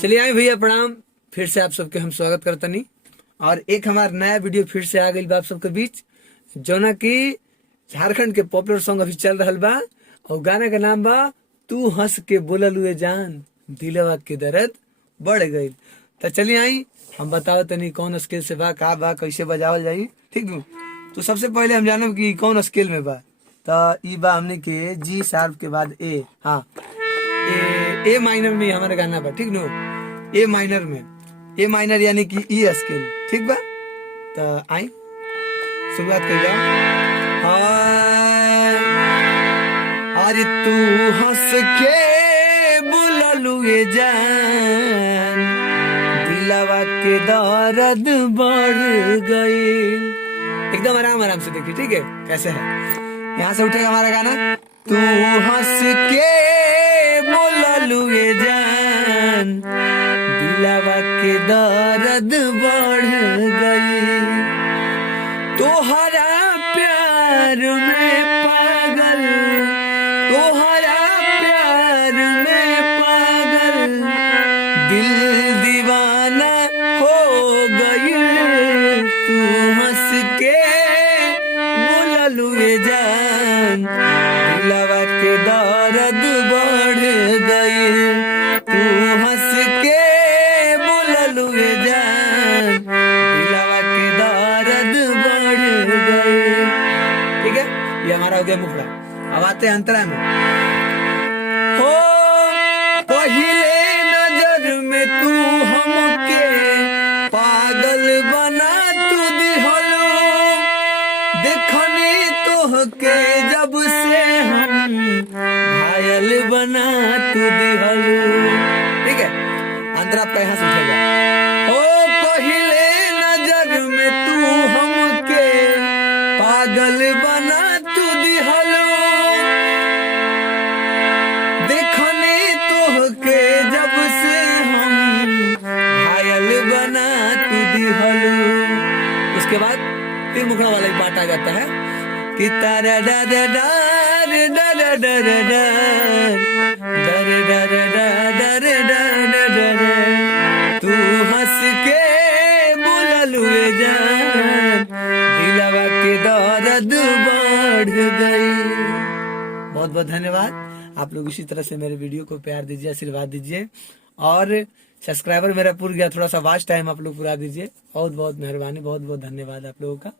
चलिए आए भैया प्रणाम। फिर से आप सबके हम स्वागत करतनी और एक हमारा नया वीडियो फिर से आ गई बा आप सबके बीच, जो ना कि झारखंड के पॉपुलर सॉन्ग अभी चल रहा बा और गाना का नाम बा तू हंस के बोलल हुए जान दिलवा के दर्द बढ़ गई। तो चलिए आई हम बताओ तनी कौन स्केल से बा, का बा, कैसे बजावल जाई। ठीक नु। तो सबसे पहले हम जानब कि कौन स्केल में बा। तो ई बा हमने के जी शार्प के बाद ए, हाँ ए माइनर में हमारा गाना बा। ठीक नो, ए माइनर में, ए माइनर यानी कि ई स्केल। ठीक बा। तो आई शुरुआत कर जाओ। अरे तू हंस के बुललुए जान दिलवा के दर्द बढ़ गई। एकदम आराम आराम से देखिए, ठीक है कैसे है। यहाँ से उठेगा हमारा गाना। तू हंस के बोललुए जान दिलवा के दर्द बढ़ गई, तोहरा प्यार में पागल, तोहरा प्यार में पागल दिल दीवाना हो गई। तू हंस के बोललुए जान दिलवा के दर्द बढ़ गई, तू हंस के बोललुए जान दिलवा के दर्द बढ़ गई। ठीक है, ये हमारा हो गया मुखड़ा। अब आते हैं अंतरा में। हो पहले नजर में तू हमके पागल बना तू दिहलो, देखनी तोहके जब से हम घायल बना तू दिहलो। ठीक है, अंतरा पे यहाँ से उठेगा। हो पहले नजर में तू हमके पागल बना तू दिहलो, देखने तोहके जब से हम घायल बना तू दिहलो। उसके बाद फिर मुखड़ा वाला एक पार्ट आ जाता है कि तारा डा डा डर डर डर डर डर डर डर डर, तू हंस के बोललुए जान दिलवा के दर्द बढ़ गई। बहुत बहुत धन्यवाद। आप लोग इसी तरह से मेरे वीडियो को प्यार दीजिए, आशीर्वाद दीजिए और सब्सक्राइबर मेरा पूर गया, थोड़ा सा वॉच टाइम आप लोग पूरा दीजिए। बहुत बहुत मेहरबानी, बहुत बहुत धन्यवाद आप लोगों का।